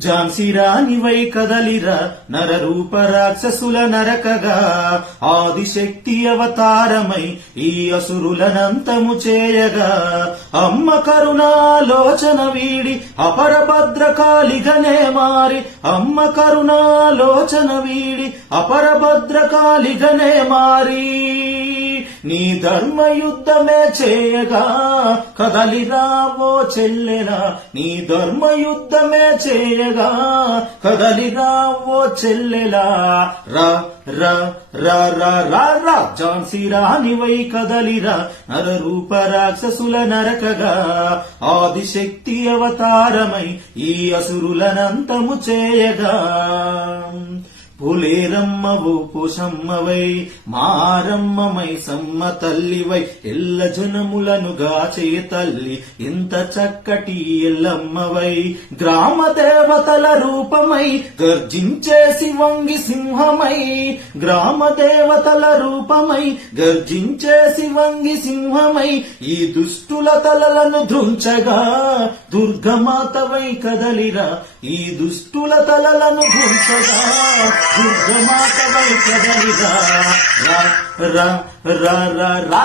ఝాన్సీ రాణివై కదలిరా నరరూప రాక్షసుల నరకగా ఆదిశక్తి అవతారమై ఈ అసురులనంతము చేయగా అమ్మ కరుణాలోచన వీడి అపరభద్రకాళిగనే మారి అమ్మ కరుణాలోచన వీడి అపరభద్రకాళిగనే మారి నీ ధర్మయుద్ధమే చేయగా కదలిరావో చెల్లెలా నీ ధర్మయుద్ధమే చేయగా కదలిరావో చెల్లెలా రా రా రా రా రా రా ఝాన్సీ రాణివై కదలిరా నరరూప రాక్షసుల నరకగా ఆదిశక్తి అవతారమై ఈ అసురులనంతము చేయగా పులేరమ్మవు పుషమ్మవై మారమ్మమై సమ్మ తల్లివై ఎల్ల జనములను గాచే తల్లి ఇంత చక్కటి ఎల్లమ్మవై గ్రామ దేవతల రూపమై గర్జించే శివంగి సింహమై గ్రామ దేవతల రూపమై గర్జించే శివంగి సింహమై ఈ దుష్టుల తలలను ధృంచగా దుర్గమాతవై కదలిరా ఈ దుష్టుల తలలను ధృంచగా దుర్గమాతవై కదలిరా రా రా రా రా రా